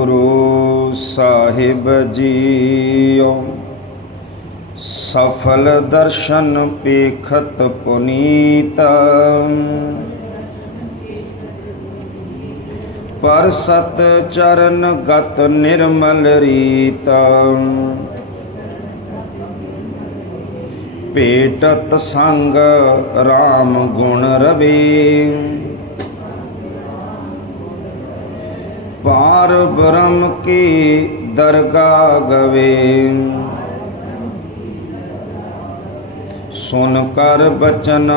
Guru Sahib JIO. ਸਫਲ ਦਰਸ਼ਨ ਪੇਖਤ ਪੁਨੀਤ। ਪਰ ਸਤ ਚਰਨ ਗਤ ਨਿਰਮਲ ਰੀਤ। ਭੇਟਤ ਸੰਗ RAM ਗੁਣ ਰਵੇ। ਪਾਰ ਬ੍ਰਹਮ ਕੀ ਦਰਗਾ ਗਵੇ। ਸੁਨ ਕਰ ਬਚਨ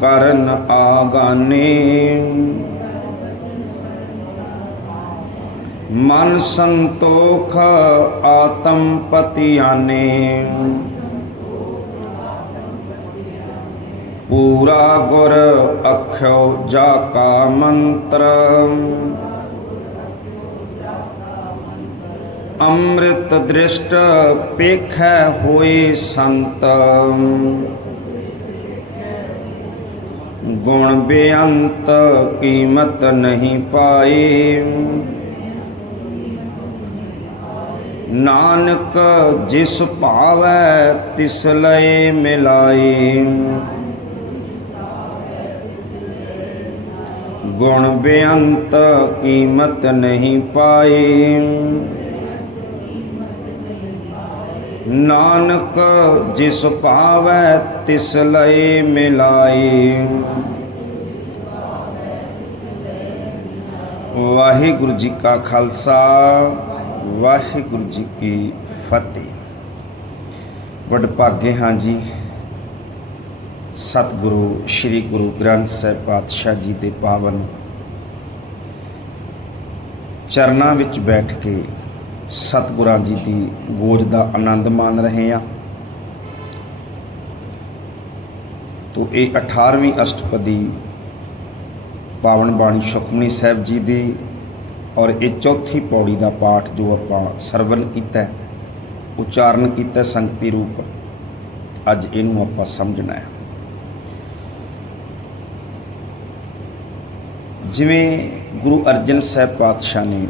ਕਰਨ ਆਗਾਨੇ। ਮਨ ਸੰਤੋਖ ਆਤਮ ਪਤਿਆਨੇ। ਪੂਰਾ ਗੁਰ ਅਖਿਓ ਜਾ ਕਾ ਮੰਤਰ। ਅੰਮ੍ਰਿਤ ਦ੍ਰਿਸ਼ਟ ਪੇਖੈ ਹੋਏ ਸੰਤ। ਗੁਣ ਬੇਅੰਤ ਕੀਮਤ ਨਹੀਂ ਪਾਏ। ਨਾਨਕ ਜਿਸ ਭਾਵੈ ਤਿਸ ਲਏ ਮਿਲਾਏ। ਗੁਣ ਬੇਅੰਤ ਕੀਮਤ ਨਹੀਂ ਪਾਏ। ਨਾਨਕ ਜਿਸ ਭਾਵੈ ਤਿਸ ਲਏ ਮਿਲਾਏ। ਵਾਹਿਗੁਰੂ ਜੀ ਕਾ ਖਾਲਸਾ, ਵਾਹਿਗੁਰੂ ਜੀ ਕੀ ਫਤਿਹ। ਵਡਭਾਗੇ ਹਾਂ ਜੀ, ਸਤਿਗੁਰੂ, ਸ੍ਰੀ ਗੁਰੂ ਗ੍ਰੰਥ ਸਾਹਿਬ ਪਾਤਸ਼ਾਹ ਜੀ ਦੇ ਪਾਵਨ ਚਰਨਾਂ ਵਿੱਚ ਬੈਠ ਕੇ ਸਤਿਗੁਰਾਂ ਜੀ ਦੀ ਗੋਜ ਦਾ ਆਨੰਦ ਮਾਣ ਰਹੇ ਹਾਂ। ਤੋ ਇਹ 18ਵੀਂ ਅਸ਼ਟਪਦੀ ਪਾਵਨ ਬਾਣੀ ਸੁਖਮਨੀ ਸਾਹਿਬ ਜੀ ਦੀ ਔਰ ਇਹ ਚੌਥੀ ਪੌੜੀ ਦਾ ਪਾਠ ਜੋ ਆਪਾਂ ਸਰਵਨ ਕੀਤਾ ਉਚਾਰਨ ਕੀਤਾ ਸੰਗਤੀ ਰੂਪ, ਅੱਜ ਇਹਨੂੰ ਆਪਾਂ ਸਮਝਣਾ ਹੈ। ਜਿਵੇਂ ਗੁਰੂ ਅਰਜਨ ਸਾਹਿਬ ਪਾਤਸ਼ਾਹ ਨੇ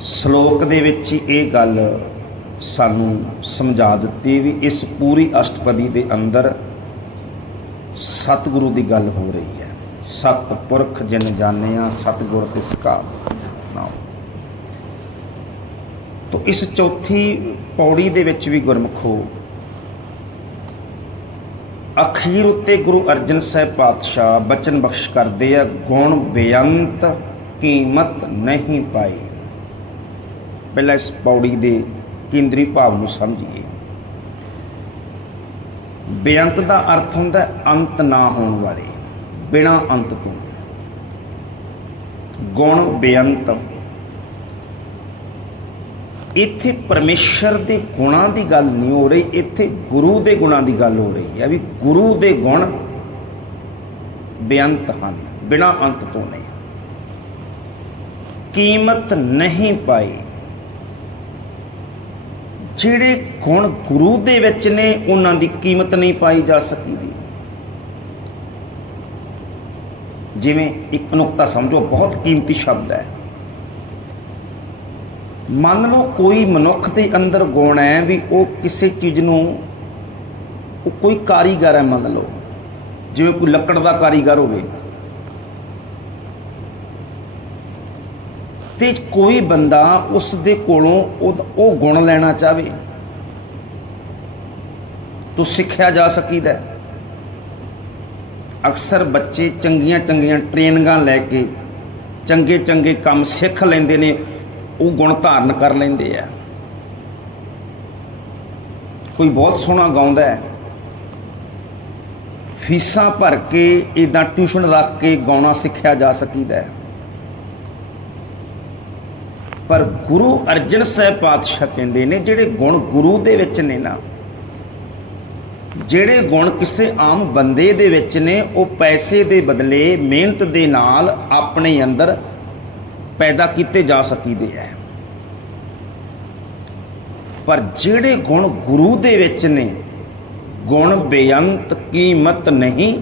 ਸ਼ਲੋਕ ਦੇ ਵਿੱਚ ਹੀ ਇਹ ਗੱਲ ਸਾਨੂੰ ਸਮਝਾ ਦਿੱਤੀ ਵੀ ਇਸ ਪੂਰੀ ਅਸ਼ਟਪਦੀ ਦੇ ਅੰਦਰ ਸਤਿਗੁਰੂ ਦੀ ਗੱਲ ਹੋ ਰਹੀ ਹੈ। ਸਤ ਪੁਰਖ ਜਿਨ ਜਾਣਿਆ, ਸਤਿਗੁਰ ਤਿਸ ਕਾ ਨਾਮ। ਤੋ ਇਸ ਚੌਥੀ ਪੌੜੀ ਦੇ ਵਿੱਚ ਵੀ ਗੁਰਮਖੋ, ਅਖੀਰ ਉੱਤੇ ਗੁਰੂ ਅਰਜਨ ਸਾਹਿਬ ਪਾਤਸ਼ਾਹ ਬਚਨ ਬਖਸ਼ ਕਰਦੇ ਆ, ਗੁਣ ਬੇਅੰਤ ਕੀਮਤ ਨਹੀਂ ਪਾਈ। ਪਹਿਲਾਂ ਇਸ ਪੌੜੀ ਦੇ ਕੇਂਦਰੀ ਭਾਵ ਨੂੰ ਸਮਝੀਏ। ਬੇਅੰਤ ਦਾ ਅਰਥ ਹੁੰਦਾ ਅੰਤ ਨਾ ਹੋਣ ਵਾਲੇ, ਬਿਨਾ ਅੰਤ ਤੋਂ। ਗੁਣ ਬੇਅੰਤ। ਇੱਥੇ ਪਰਮੇਸ਼ਰ ਦੇ ਗੁਣਾਂ ਦੀ ਗੱਲ ਨਹੀਂ ਹੋ ਰਹੀ, ਇੱਥੇ ਗੁਰੂ ਦੇ ਗੁਣਾਂ ਦੀ ਗੱਲ ਹੋ ਰਹੀ ਹੈ ਵੀ ਗੁਰੂ ਦੇ ਗੁਣ ਬੇਅੰਤ ਹਨ, ਬਿਨਾ ਅੰਤ ਤੋਂ ਨਹੀਂ। ਕੀਮਤ ਨਹੀਂ ਪਾਈ। ਜਿਹੜੇ ਗੁਣ ਗੁਰੂ ਦੇ ਵਿੱਚ ਨੇ, ਉਹਨਾਂ ਦੀ ਕੀਮਤ ਨਹੀਂ ਪਾਈ ਜਾ ਸਕਦੀ। ਜਿਵੇਂ ਇੱਕ ਨੁਕਤਾ ਸਮਝੋ, ਬਹੁਤ ਕੀਮਤੀ ਸ਼ਬਦ ਹੈ। ਮੰਨ ਲਓ ਕੋਈ ਮਨੁੱਖ ਦੇ ਅੰਦਰ ਗੁਣ ਹੈ ਵੀ ਉਹ ਕਿਸੇ ਚੀਜ਼ ਨੂੰ, ਉਹ ਕੋਈ ਕਾਰੀਗਰ ਹੈ ਮੰਨ ਲਓ। ਜਿਵੇਂ ਕੋਈ ਲੱਕੜ ਦਾ ਕਾਰੀਗਰ ਹੋਵੇ। ਤੇ ਕੋਈ ਬੰਦਾ ਉਸ ਦੇ ਕੋਲੋਂ ਉਹ ਉਹ ਗੁਣ ਲੈਣਾ ਚਾਹਵੇ। ਤੋ ਸਿੱਖਿਆ ਜਾ ਸਕੀਦਾ ਅਕਸਰ ਬੱਚੇ ਚੰਗੀਆਂ ਚੰਗੀਆਂ ਟ੍ਰੇਨਿੰਗਾਂ ਲੈ ਕੇ ਚੰਗੇ ਚੰਗੇ ਕੰਮ ਸਿੱਖ ਲੈਂਦੇ ਨੇ, ਉਹ ਗੁਣ ਧਾਰਨ ਕਰ ਲੈਂਦੇ ਆ। ਕੋਈ ਬਹੁਤ ਸੋਹਣਾ ਗਾਉਂਦਾ ਹੈ। ਫੀਸਾਂ ਭਰ ਕੇ ਇਦਾਂ ਟਿਊਸ਼ਨ ਰੱਖ ਕੇ ਗਾਉਣਾ ਸਿੱਖਿਆ ਜਾ ਸਕੀਦਾ ਹੈ। ਪਰ ਗੁਰੂ ਅਰਜਨ ਸਾਹਿਬ ਪਾਤਸ਼ਾਹ ਕਹਿੰਦੇ ਨੇ, ਜਿਹੜੇ ਗੁਣ ਗੁਰੂ ਦੇ ਵਿੱਚ ਨੇ ਨਾ, ਜਿਹੜੇ ਗੁਣ ਕਿਸੇ ਆਮ ਬੰਦੇ ਦੇ ਵਿੱਚ ਨੇ, ਉਹ ਪੈਸੇ ਦੇ ਬਦਲੇ ਮਿਹਨਤ ਦੇ ਨਾਲ ਆਪਣੇ ਅੰਦਰ ਪੈਦਾ ਕੀਤੇ ਜਾ ਸਕੀਦੇ ਹੈ ਪਰ ਜਿਹੜੇ ਗੁਣ ਗੁਰੂ ਦੇ ਵਿੱਚ ਨੇ, ਗੁਣ ਬੇਅੰਤ ਕੀਮਤ ਨਹੀਂ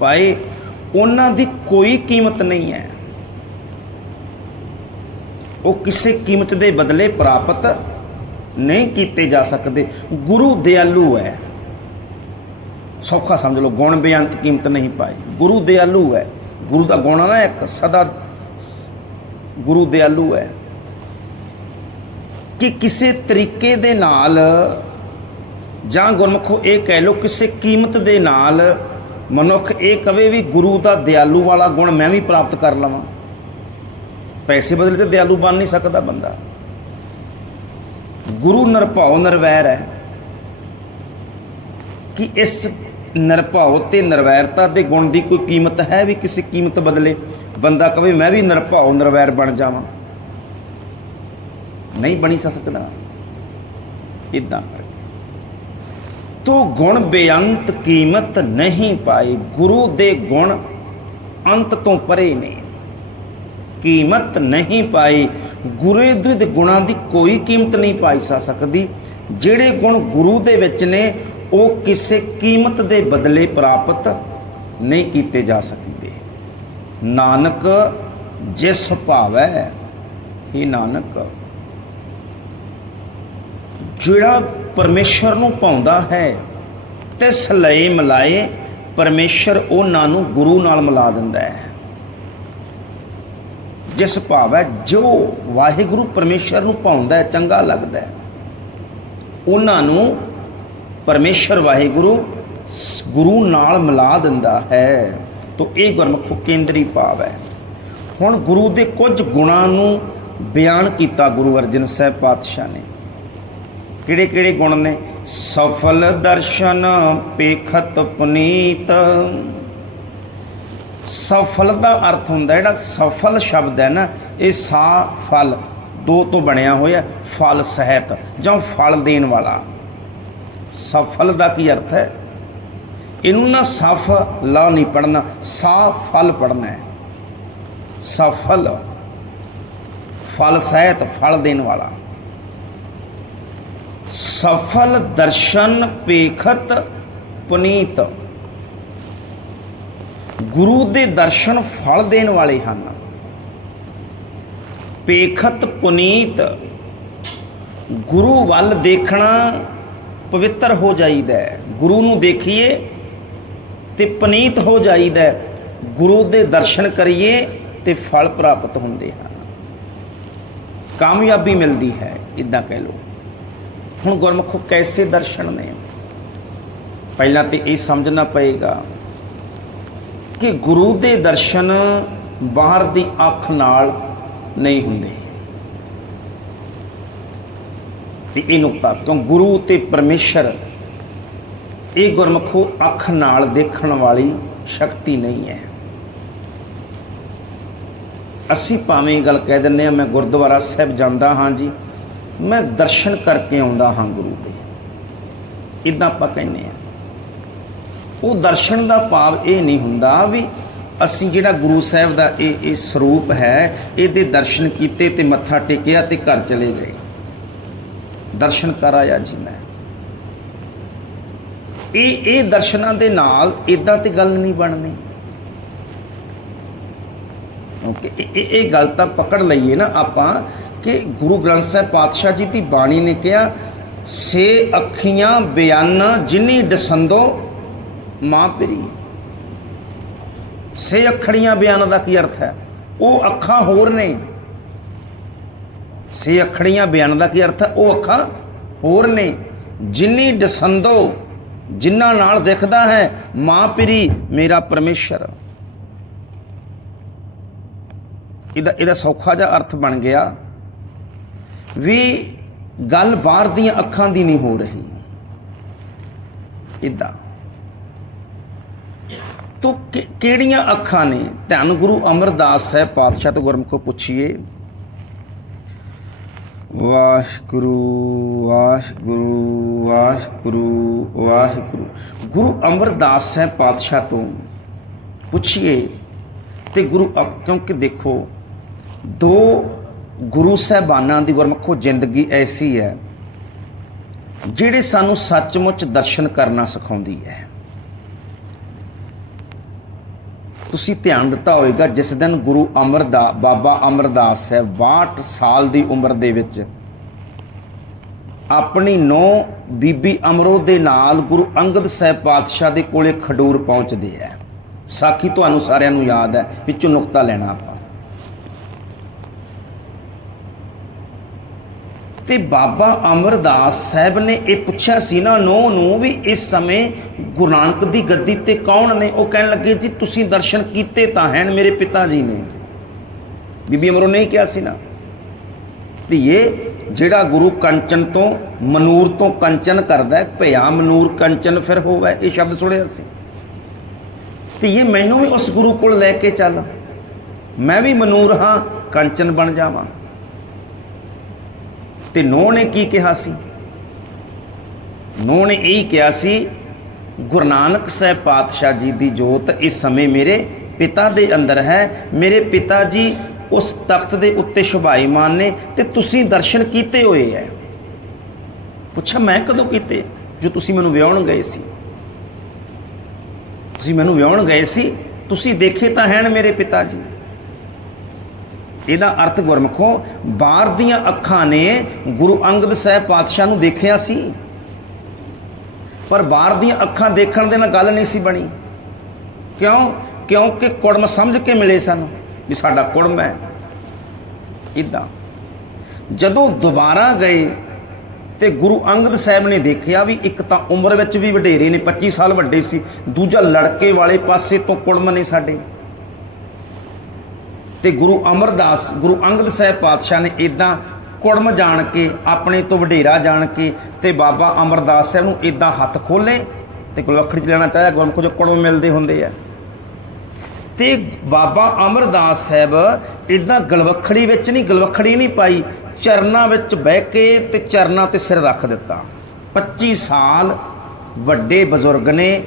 ਪਾਏ ਉਹਨਾਂ ਦੀ ਕੋਈ ਕੀਮਤ ਨਹੀਂ ਹੈ। ਉਹ ਕਿਸੇ ਕੀਮਤ ਦੇ ਬਦਲੇ ਪ੍ਰਾਪਤ ਨਹੀਂ ਕੀਤੇ ਜਾ ਸਕਦੇ। ਗੁਰੂ ਦਿਆਲੂ ਹੈ। ਸੌਖਾ ਸਮਝ ਲਓ, ਗੁਣ ਬੇਅੰਤ ਕੀਮਤ ਨਹੀਂ ਪਾਈ ਗੁਰੂ ਦਿਆਲੂ ਹੈ। ਗੁਰੂ ਦਾ ਗੁਣ ਆ ਨਾ ਇੱਕ, ਸਦਾ ਗੁਰੂ ਦਿਆਲੂ ਹੈ। ਕਿ ਕਿਸੇ ਤਰੀਕੇ ਦੇ ਨਾਲ ਜਾਂ ਗੁਰਮੁਖੋ ਇਹ ਕਹਿ ਲਓ, ਕਿਸੇ ਕੀਮਤ ਦੇ ਨਾਲ ਮਨੁੱਖ ਇਹ ਕਵੇ ਵੀ ਗੁਰੂ ਦਾ ਦਿਆਲੂ ਵਾਲਾ ਗੁਣ ਮੈਂ ਵੀ ਪ੍ਰਾਪਤ ਕਰ ਲਵਾਂ। ਪੈਸੇ ਬਦਲੇ ਤੇ ਦਿਆਲੂ ਬਣ ਨਹੀਂ ਸਕਦਾ ਬੰਦਾ। ਗੁਰੂ ਨਿਰਭਉ ਨਿਰਵੈਰ ਹੈ ਕਿ ਇਸ ਨਿਰਭਉ ਤੇ ਨਿਰਵੈਰਤਾ ਦੇ ਗੁਣ ਦੀ ਕੋਈ ਕੀਮਤ ਹੈ ਵੀ ਕਿਸੇ ਕੀਮਤ ਬਦਲੇ? ਬੰਦਾ ਕਵੇ, ਮੈਂ ਵੀ ਨਿਰਭਉ ਨਿਰਵੈਰ ਬਣ ਜਾਵਾਂ। ਨਹੀਂ ਬਣੀ ਸਕਦਾ। ਇਦਾਂ ਕਰਕੇ। ਤੋ ਗੁਣ ਬੇਅੰਤ ਕੀਮਤ ਨਹੀਂ ਪਾਏ। ਗੁਰੂ ਦੇ ਗੁਣ ਅੰਤ ਤੋਂ ਪਰੇ ਨੇ। ਕੀਮਤ ਨਹੀਂ ਪਾਈ। ਗੁਰੇ ਦੇ ਗੁਣਾਂ ਦੀ ਕੋਈ ਕੀਮਤ ਨਹੀਂ ਪਾਈ ਜਾ ਸਕਦੀ। ਜਿਹੜੇ ਗੁਣ ਗੁਰੂ ਦੇ ਵਿੱਚ ਨੇ, ਉਹ ਕਿਸੇ ਕੀਮਤ ਦੇ ਬਦਲੇ ਪ੍ਰਾਪਤ ਨਹੀਂ ਕੀਤੇ ਜਾ ਸਕਦੇ। ਨਾਨਕ, ਜਿਸ ਭਾਵੈ, ਹੀ ਨਾਨਕ। ਜਿਹੜਾ ਪਰਮੇਸ਼ਰ ਨੂੰ ਪਾਉਂਦਾ ਹੈ, ਤਿਸ ਲਏ ਮਿਲਾਏ, ਪਰਮੇਸ਼ਰ ਉਹਨਾਂ ਨੂੰ ਗੁਰੂ ਨਾਲ ਮਿਲਾ ਦਿੰਦਾ ਹੈ। ਜਿਸ ਭਾਵ ਹੈ, ਜੋ ਵਾਹਿਗੁਰੂ ਪਰਮੇਸ਼ਰ ਨੂੰ ਪਾਉਂਦਾ ਹੈ, ਚੰਗਾ ਲੱਗਦਾ ਹੈ, ਉਹਨਾਂ ਨੂੰ ਪਰਮੇਸ਼ਰ ਵਾਹਿਗੁਰੂ ਗੁਰੂ ਨਾਲ ਮਿਲਾ ਦਿੰਦਾ ਹੈ। ਤੋ ਇਹ ਗੁਰਮੁਖ ਕੇਂਦਰੀ ਭਾਵ ਹੈ। ਹੁਣ ਗੁਰੂ ਦੇ ਕੁਝ ਗੁਣਾਂ ਨੂੰ ਬਿਆਨ ਕੀਤਾ ਗੁਰੂ ਅਰਜਨ ਸਾਹਿਬ ਪਾਤਸ਼ਾਹ ਨੇ। ਕਿਹੜੇ ਕਿਹੜੇ ਗੁਣ ਨੇ? ਸਫਲ ਦਰਸ਼ਨ, ਪੇਖਤ ਪੁਨੀਤ ਸਫਲ ਦਾ ਅਰਥ ਹੁੰਦਾ ਜਿਹੜਾ ਸਫਲ ਸ਼ਬਦ ਹੈ ਨਾ, ਇਹ ਸਾ, ਫਲ ਦੋ ਤੋਂ ਬਣਿਆ ਹੋਇਆ ਫਲ ਸਹਿਤ ਜਾਂ ਫਲ ਦੇਣ ਵਾਲਾ। ਸਫਲ ਦਾ ਕੀ ਅਰਥ ਹੈ? ਇਹਨੂੰ ਨਾ ਸਫ, ਲਾ ਨਹੀਂ ਪੜਨਾ ਸਾ, ਫਲ ਪੜਨਾ ਹੈ। ਸਫਲ, ਫਲ ਸਹਿਤ, ਫਲ ਦੇਣ ਵਾਲਾ। ਸਫਲ ਦਰਸ਼ਨ ਪੇਖਤ ਪੁਨੀਤ। ਗੁਰੂ ਦੇ ਦਰਸ਼ਨ ਫਲ ਦੇਣ ਵਾਲੇ ਹਨ। ਪੇਖਤ ਪੁਨੀਤ, ਗੁਰੂ ਵੱਲ ਦੇਖਣਾ ਪਵਿੱਤਰ ਹੋ ਜਾਈਦਾ ਗੁਰੂ ਨੂੰ ਦੇਖੀਏ ਤੇ ਪਨੀਤ ਹੋ ਜਾਈਦਾ ਗੁਰੂ ਦੇ ਦਰਸ਼ਨ ਕਰੀਏ ਤੇ ਫਲ ਪ੍ਰਾਪਤ ਹੁੰਦੇ ਹਨ। ਕਾਮਯਾਬੀ ਮਿਲਦੀ ਹੈ ਇਦਾਂ ਕਹਿ ਲਓ। ਹੁਣ ਗੁਰਮੁਖੋ ਕੈਸੇ ਦਰਸ਼ਨ ਨੇ? ਪਹਿਲਾਂ ਤੇ ਇਹ ਸਮਝਣਾ ਪਏਗਾ ਕਿ ਗੁਰੂ ਦੇ ਦਰਸ਼ਨ ਬਾਹਰ ਦੀ ਅੱਖ ਨਾਲ ਨਹੀਂ ਹੁੰਦੇ। ਤੇ ਇਹ ਨੁਕਤਾ, ਕਿਉਂ ਗੁਰੂ ਤੇ ਪਰਮੇਸ਼ਰ ਇਹ ਗੁਰਮਖੋ ਅੱਖ ਨਾਲ ਦੇਖਣ ਵਾਲੀ ਸ਼ਕਤੀ ਨਹੀਂ ਹੈ। ਅਸੀਂ ਭਾਵੇਂ ਇਹ ਗੱਲ ਕਹਿ ਦਿੰਨੇ ਆ ਮੈਂ ਗੁਰਦੁਆਰਾ ਸਾਹਿਬ ਜਾਂਦਾ ਹਾਂ ਜੀ, ਮੈਂ ਦਰਸ਼ਨ ਕਰਕੇ ਆਉਂਦਾ ਹਾਂ ਗੁਰੂ ਦੇ। ਇਦਾਂ ਆਪਾਂ ਕਹਿੰਦੇ ਆ ਉਹ ਦਰਸ਼ਨ ਦਾ ਭਾਵ ਇਹ ਨਹੀਂ ਹੁੰਦਾ ਵੀ ਅਸੀਂ ਜਿਹੜਾ ਗੁਰੂ ਸਾਹਿਬ ਦਾ ਇਹ ਇਹ ਸਰੂਪ ਹੈ, ਇਹਦੇ ਦਰਸ਼ਨ ਕੀਤੇ ਤੇ ਮੱਥਾ ਟੇਕਿਆ ਤੇ ਘਰ ਚਲੇ ਗਏ। ਦਰਸ਼ਨ ਕਰ ਆਇਆ ਜੀ ਮੈਂ। ਇਹ ਇਹ ਦਰਸ਼ਨਾਂ ਦੇ ਨਾਲ ਇਦਾਂ ਤੇ ਗੱਲ ਨਹੀਂ ਬਣਨੀ। ਓਕੇ, ਇਹ, ਇਹ- ਗੱਲ ਤਾਂ ਪਕੜ ਲਈਏ ਨਾ ਆਪਾਂ ਕਿ ਗੁਰੂ ਗ੍ਰੰਥ ਸਾਹਿਬ ਪਾਤਸ਼ਾਹ ਜੀ ਦੀ ਬਾਣੀ ਨੇ ਕਿਹਾ, ਸੇ ਅੱਖੀਆਂ ਬਿਆਨ ਜਿਨੀ ਦਸੰਦੋ ਮਾਂ ਪਿਰੀ। ਸੇ ਅੱਖੜੀਆਂ ਬਿਆਨ ਦਾ ਕੀ ਅਰਥ ਹੈ? ਉਹ ਅੱਖਾਂ ਹੋਰ ਨੇ। ਸੇ ਅੱਖੜੀਆਂ ਬਿਆਨ ਦਾ ਕੀ ਅਰਥ ਹੈ? ਉਹ ਅੱਖਾਂ ਹੋਰ ਨੇ। ਜਿੰਨੀ ਦਸੰਦੋ ਜਿਨ੍ਹਾਂ ਨਾਲ ਦਿਖਦਾ ਹੈ, ਮਾਂ ਪਿਰੀ ਮੇਰਾ ਪਰਮੇਸ਼ਰ। ਇਹਦਾ ਇਹਦਾ ਸੌਖਾ ਜਿਹਾ ਅਰਥ ਬਣ ਗਿਆ ਵੀ ਗੱਲ ਬਾਹਰ ਦੀਆਂ ਅੱਖਾਂ ਦੀ ਨਹੀਂ ਹੋ ਰਹੀ। ਇਦਾਂ ਤੋ ਕਿਹੜੀਆਂ ਅੱਖਾਂ ਨੇ? ਧੰਨ ਗੁਰੂ ਅਮਰਦਾਸ ਸਾਹਿਬ ਪਾਤਸ਼ਾਹ ਤੋਂ ਗੁਰਮੁਖੋ ਪੁੱਛੀਏ। ਵਾਹਿਗੁਰੂ ਵਾਹਿਗੁਰੂ ਵਾਹਿਗੁਰੂ ਵਾਹਿਗੁਰੂ। ਗੁਰੂ ਅਮਰਦਾਸ ਸਾਹਿਬ ਪਾਤਸ਼ਾਹ ਤੋਂ ਪੁੱਛੀਏ ਤੇ ਗੁਰੂ ਅ- ਕਿਉਂਕਿ ਦੇਖੋ, ਦੋ ਗੁਰੂ ਸਾਹਿਬਾਨਾਂ ਦੀ ਗੁਰਮੁਖੋ ਜ਼ਿੰਦਗੀ ਐਸੀ ਹੈ, ਜਿਹੜੇ ਸਾਨੂੰ ਸੱਚਮੁੱਚ ਦਰਸ਼ਨ ਕਰਨਾ ਸਿਖਾਉਂਦੀ ਹੈ। ਤੁਸੀਂ ਧਿਆਨ ਦਿੱਤਾ ਹੋਵੇਗਾ, ਜਿਸ ਦਿਨ ਗੁਰੂ ਅਮਰਦਾਸ ਬਾਬਾ ਅਮਰਦਾਸ ਸਾਹਿਬ 62 ਸਾਲ ਦੀ ਉਮਰ ਦੇ ਵਿੱਚ, ਆਪਣੀ ਨੌ ਬੀਬੀ ਅਮਰੋ ਦੇ ਨਾਲ ਗੁਰੂ ਅੰਗਦ ਸਾਹਿਬ ਪਾਤਸ਼ਾਹ ਦੇ ਕੋਲੇ ਖਡੂਰ ਪਹੁੰਚਦੇ ਆ ਸਾਖੀ ਤੁਹਾਨੂੰ ਸਾਰਿਆਂ ਨੂੰ ਯਾਦ ਹੈ, ਵਿੱਚੋਂ ਨੁਕਤਾ ਲੈਣਾ ਆਪਾਂ। ਤੇ ਬਾਬਾ ਅਮਰਦਾਸ ਸਾਹਿਬ ਨੇ ਇਹ ਪੁੱਛਿਆ ਸੀ ਨਾ ਨੋ ਨੂੰ ਵੀ ਇਸ ਸਮੇਂ ਗੁਰੂ ਨਾਨਕ ਦੀ ਗੱਦੀ ਤੇ ਕੌਣ ਨੇ? ਉਹ ਕਹਿਣ ਲੱਗੇ, ਜੀ, ਤੁਸੀਂ ਦਰਸ਼ਨ ਕੀਤੇ ਤਾਂ ਹਨ ਮੇਰੇ ਪਿਤਾ ਜੀ ਨੇ। ਬੀਬੀ ਅਮਰੋ ਨਹੀਂ ਕਿਹਾ ਸੀ ਨਾ। ਤੇ ਇਹ ਜਿਹੜਾ ਗੁਰੂ ਕੰਚਨ ਤੋਂ ਮਨੂਰ ਤੋਂ ਕੰਚਨ ਕਰਦਾ ਹੈ, ਭਇਆ ਮਨੂਰ ਕੰਚਨ ਫਿਰ ਹੋਵੇ, ਇਹ ਸ਼ਬਦ ਸੁਣਿਆ ਸੀ। ਤੇ ਇਹ ਮੈਨੂੰ ਵੀ ਉਸ ਗੁਰੂ ਕੋਲ ਲੈ ਕੇ ਚੱਲ। ਮੈਂ ਵੀ ਮਨੂਰ ਹਾਂ, ਕੰਚਨ ਬਣ ਜਾਵਾਂ। ਤੇ ਨੋ ਨੇ ਕੀ ਕਿਹਾ ਸੀ? ਨੋ ਨੇ ਇਹ ਕਿਹਾ ਸੀ, ਗੁਰੂ ਨਾਨਕ ਸਾਹਿਬ ਪਾਤਸ਼ਾਹ ਜੀ ਦੀ ਜੋਤ ਇਸ ਸਮੇਂ ਮੇਰੇ ਪਿਤਾ ਦੇ ਅੰਦਰ ਹੈ। ਮੇਰੇ ਪਿਤਾ ਜੀ ਉਸ ਤਖਤ ਦੇ ਉੱਤੇ ਸ਼ੁਭਾਈਮਾਨ ਨੇ ਤੇ ਤੁਸੀਂ ਦਰਸ਼ਨ ਕੀਤੇ ਹੋਏ ਐ। ਪੁੱਛਿਆ, ਮੈਂ ਕਦੋਂ ਕੀਤੇ? ਜੋ ਤੁਸੀਂ ਮੈਨੂੰ ਵਿਆਹਣ ਗਏ ਸੀ। ਤੁਸੀਂ ਮੈਨੂੰ ਵਿਆਹਣ ਗਏ ਸੀ, ਤੁਸੀਂ ਦੇਖੇ ਤਾਂ ਹਨ ਮੇਰੇ ਪਿਤਾ ਜੀ। ਇਹਦਾ ਅਰਥ ਗੁਰਮਖੋ, ਬਾਹਰ ਦੀਆਂ ਅੱਖਾਂ ਨੇ ਗੁਰੂ ਅੰਗਦ ਸਾਹਿਬ ਪਾਤਸ਼ਾਹ ਨੂੰ ਦੇਖਿਆ ਸੀ। ਪਰ ਬਾਹਰ ਦੀਆਂ ਅੱਖਾਂ ਦੇਖਣ ਦੇ ਨਾਲ ਗੱਲ ਨਹੀਂ ਸੀ ਬਣੀ। ਕਿਉਂ? ਕਿਉਂਕਿ ਕੁੜਮ ਸਮਝ ਕੇ ਮਿਲੇ ਸਨ ਵੀ ਸਾਡਾ ਕੁੜਮ ਹੈ। ਇਦਾਂ ਜਦੋਂ ਦੁਬਾਰਾ ਗਏ ਤੇ ਗੁਰੂ ਅੰਗਦ ਸਾਹਿਬ ਨੇ ਦੇਖਿਆ ਵੀ ਇੱਕ ਤਾਂ ਉਮਰ ਵਿੱਚ ਵੀ ਵਡੇਰੇ ਨੇ 25 ਸਾਲ ਵੱਡੇ ਸੀ, ਦੂਜਾ ਲੜਕੇ ਵਾਲੇ ਪਾਸੇ ਤੋਂ ਕੁੜਮ ਨੇ ਸਾਡੇ। ਤੇ ਗੁਰੂ ਅਮਰਦਾਸ, ਗੁਰੂ ਅੰਗਦ ਸਾਹਿਬ ਪਾਤਸ਼ਾਹ ਨੇ ਇਦਾਂ ਕੁੜਮ ਜਾਣ ਕੇ, ਆਪਣੇ ਤੋਂ ਵਡੇਰਾ ਜਾਣ ਕੇ ਤੇ ਬਾਬਾ ਅਮਰਦਾਸ ਸਾਹਿਬ ਨੂੰ ਇਦਾਂ ਹੱਥ ਖੋਲੇ ਤੇ ਗੁਲਵਖੜੀ ਚ ਲੈਣਾ ਚਾਹਿਆ, ਗੁਰਮੁਖ ਜੋ ਕੁੜਮ ਮਿਲਦੇ ਹੁੰਦੇ ਆ। ਤੇ ਬਾਬਾ ਅਮਰਦਾਸ ਸਾਹਿਬ ਇਦਾਂ ਗਲਵਖੜੀ ਵਿੱਚ ਨਹੀਂ, ਗਲਵਖੜੀ ਨਹੀਂ ਪਾਈ, ਚਰਨਾਂ ਵਿੱਚ ਬਹਿ ਕੇ ਤੇ ਚਰਨਾਂ ਤੇ ਸਿਰ ਰੱਖ ਦਿੱਤਾ। 25 ਸਾਲ ਵੱਡੇ ਬਜ਼ੁਰਗ ਨੇ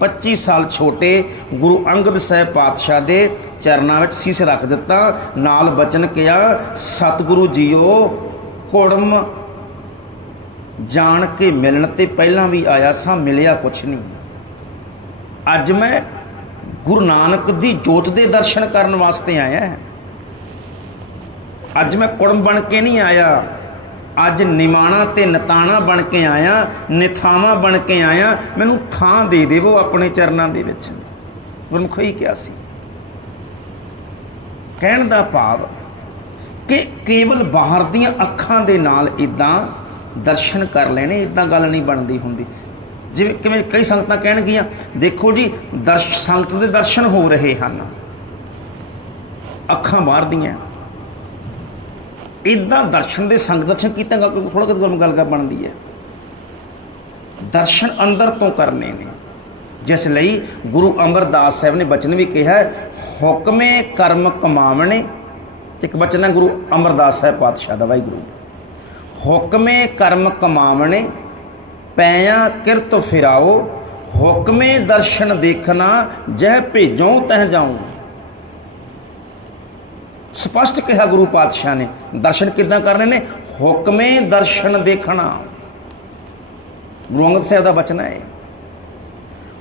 25 ਸਾਲ ਛੋਟੇ ਗੁਰੂ ਅੰਗਦ ਸਾਹਿਬ ਪਾਤਸ਼ਾਹ ਦੇ ਚਰਨਾਂ ਵਿੱਚ ਸੀਸ ਰੱਖ ਦਿੱਤਾ, ਨਾਲ ਬਚਨ ਕਿਹਾ, ਸਤਿਗੁਰੂ ਜੀਓ ਕੁੜਮ ਜਾਣ ਕੇ ਮਿਲਣ ਤੇ ਪਹਿਲਾਂ ਵੀ ਆਇਆ ਸਾਂ, ਮਿਲਿਆ ਕੁਛ ਨਹੀਂ। ਅੱਜ ਮੈਂ ਗੁਰੂ ਨਾਨਕ ਦੀ ਜੋਤ ਦੇ ਦਰਸ਼ਨ ਕਰਨ ਵਾਸਤੇ ਆਇਆ ਹਾਂ। ਅੱਜ ਮੈਂ ਕੁੜਮ ਬਣ ਕੇ ਨਹੀਂ ਆਇਆ। ਅੱਜ ਨਿਮਾਣਾ ਤੇ ਨਤਾਣਾ ਬਣ ਕੇ ਆਇਆ, ਨਿਥਾਵਾ ਬਣ ਕੇ ਆਇਆ। ਮੈਨੂੰ ਥਾਂ ਦੇ ਦੇਵੋ ਆਪਣੇ ਚਰਨਾਂ ਦੇ ਵਿੱਚ। ਗੁਰਮੁਖ ਹੀ ਕਿਹਾ ਸੀ। ਕਹਿਣ ਦਾ ਭਾਵ ਕਿ ਕੇਵਲ ਬਾਹਰ ਦੀਆਂ ਅੱਖਾਂ ਦੇ ਨਾਲ ਇਦਾਂ ਦਰਸ਼ਨ ਕਰ ਲੈਣੇ ਇਦਾਂ ਗੱਲ ਨਹੀਂ ਬਣਦੀ ਹੁੰਦੀ। ਜਿਵੇਂ ਕਿਵੇਂ ਕਈ ਸੰਗਤਾਂ ਕਹਿਣਗੀਆਂ, ਦੇਖੋ ਜੀ, ਦਰਸ਼, ਸੰਗਤ ਦੇ ਦਰਸ਼ਨ ਹੋ ਰਹੇ ਹਨ। ਅੱਖਾਂ ਬਾਹਰ ਦੀਆਂ। ਇਦਾਂ ਦਰਸ਼ਨ ਦੇ ਸੰਗ ਦਰਸ਼ਨ ਕੀਤਾ, ਗੱਲ ਥੋੜਾ ਕਿਤੇ ਗੱਲ ਗੱਲ ਬਣਦੀ ਹੈ। ਦਰਸ਼ਨ ਅੰਦਰ ਤੋਂ ਕਰਨੇ ਨੇ। ਜਿਸ ਲਈ ਗੁਰੂ ਅਮਰਦਾਸ ਸਾਹਿਬ ਨੇ ਬਚਨ ਵੀ ਕਿਹਾ ਹੁਕਮੇ ਕਰਮ ਕਮਾਵਣੇ। ਇੱਕ ਬਚਨ ਹੈ ਗੁਰੂ ਅਮਰਦਾਸ ਸਾਹਿਬ ਪਾਤਸ਼ਾਹ ਦਾ, ਵਾਹਿਗੁਰੂ। ਹੁਕਮੇ ਕਰਮ ਕਮਾਵਣੇ, ਪੈਆਂ ਕਿਰਤ ਫਿਰਾਓ। ਹੁਕਮੇ ਦਰਸ਼ਨ ਦੇਖਣਾ, ਜਹ ਭੇਜੋ ਤਹ ਜਾਉ। ਸਪਸ਼ਟ ਕਿਹਾ ਗੁਰੂ ਪਾਤਸ਼ਾਹ ਨੇ, ਦਰਸ਼ਨ ਕਿੱਦਾਂ ਕਰਨੇ ਨੇ? ਹੁਕਮੇ ਦਰਸ਼ਨ ਦੇਖਣਾ। ਗੁਰੂ ਅੰਗਦ ਸਾਹਿਬ ਦਾ ਬਚਨ ਹੈ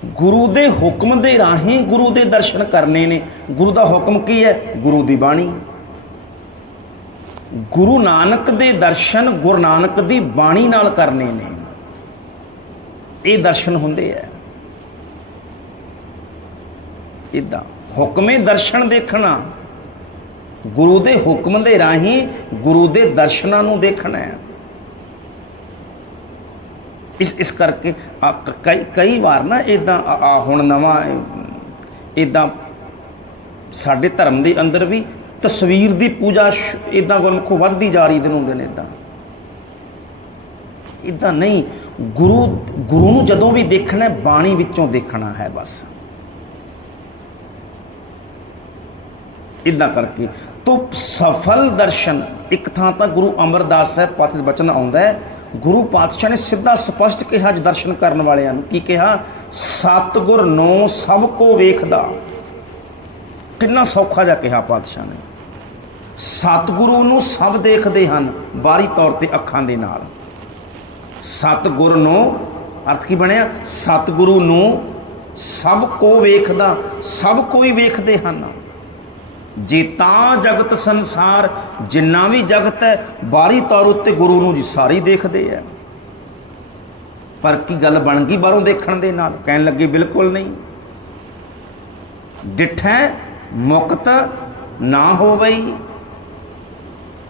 ਗੁਰੂ ਦੇ ਹੁਕਮ ਦੇ ਰਾਹੀਂ ਗੁਰੂ ਦੇ ਦਰਸ਼ਨ ਕਰਨੇ ਨੇ। ਗੁਰੂ ਦਾ ਹੁਕਮ ਕੀ ਹੈ? ਗੁਰੂ ਦੀ ਬਾਣੀ। ਗੁਰੂ ਨਾਨਕ ਦੇ ਦਰਸ਼ਨ ਗੁਰੂ ਨਾਨਕ ਦੀ ਬਾਣੀ ਨਾਲ ਕਰਨੇ ਨੇ। ਇਹ ਦਰਸ਼ਨ ਹੁੰਦੇ ਆ। ਇਦਾਂ ਹੁਕਮੇ ਦਰਸ਼ਨ ਦੇਖਣਾ। ਗੁਰੂ ਦੇ ਹੁਕਮ ਦੇ ਰਾਹੀਂ ਗੁਰੂ ਦੇ ਦਰਸ਼ਨਾਂ ਨੂੰ ਦੇਖਣਾ ਹੈ। ਇਸ ਇਸ ਕਰਕੇ ਕਈ ਕਈ ਵਾਰ ਨਾ ਇਦਾਂ ਆ ਹੁਣ ਨਵਾਂ ਇਦਾਂ ਸਾਡੇ ਧਰਮ ਦੇ ਅੰਦਰ ਵੀ ਤਸਵੀਰ ਦੀ ਪੂਜਾ ਇਦਾਂ ਗੁਰਮੁਖੋਂ ਵੱਧਦੀ ਜਾ ਰਹੀ ਦਿਨੋਂ ਦਿਨ ਇਦਾਂ ਇਦਾਂ ਨਹੀਂ, ਗੁਰੂ ਗੁਰੂ ਨੂੰ ਜਦੋਂ ਵੀ ਦੇਖਣਾ, ਬਾਣੀ ਵਿੱਚੋਂ ਦੇਖਣਾ ਹੈ ਬਸ। ਇਦਾਂ ਕਰਕੇ ਤੋਂ ਸਫਲ ਦਰਸ਼ਨ, ਇੱਕ ਥਾਂ ਤਾਂ ਗੁਰੂ ਅਮਰਦਾਸ ਸਾਹਿਬ ਪਾਤਸ਼ਾਹ ਬਚਨ ਆਉਂਦਾ ਹੈ ਗੁਰੂ ਪਾਤਸ਼ਾਹ ਨੇ ਸਿੱਧਾ ਸਪਸ਼ਟ ਕਿਹਾ ਅੱਜ ਦਰਸ਼ਨ ਕਰਨ ਵਾਲਿਆਂ ਨੂੰ, ਕੀ ਕਿਹਾ? ਸਤਿਗੁਰ ਨੂੰ ਸਭ ਕੋ ਵੇਖਦਾ। ਕਿੰਨਾ ਸੌਖਾ ਜਿਹਾ ਕਿਹਾ ਪਾਤਸ਼ਾਹ ਨੇ। ਸਤਿਗੁਰੂ ਨੂੰ ਸਭ ਦੇਖਦੇ ਹਨ ਬਾਹਰੀ ਤੌਰ ਤੇ ਅੱਖਾਂ ਦੇ ਨਾਲ। ਸਤਿਗੁਰ ਨੂੰ, ਅਰਥ ਕੀ ਬਣਿਆ? ਸਤਿਗੁਰੂ ਨੂੰ ਸਭ ਕੋ ਵੇਖਦਾ, ਸਭ ਕੋਈ ਵੇਖਦੇ ਹਨ। ਜੇ ਤਾਂ ਜਗਤ ਸੰਸਾਰ ਜਿੰਨਾ ਵੀ ਜਗਤ ਹੈ, ਬਾਹਰੀ ਤੌਰ ਉੱਤੇ ਗੁਰੂ ਨੂੰ ਜੀ ਸਾਰੀ ਦੇਖਦੇ ਆ। ਪਰ ਕੀ ਗੱਲ ਬਣ ਗਈ ਬਾਹਰੋਂ ਦੇਖਣ ਦੇ ਨਾਲ? ਕਹਿਣ ਲੱਗੇ ਬਿਲਕੁਲ ਨਹੀਂ। ਡਿਠੈ, ਮੁਕਤ ਨਾ ਹੋਵਈ।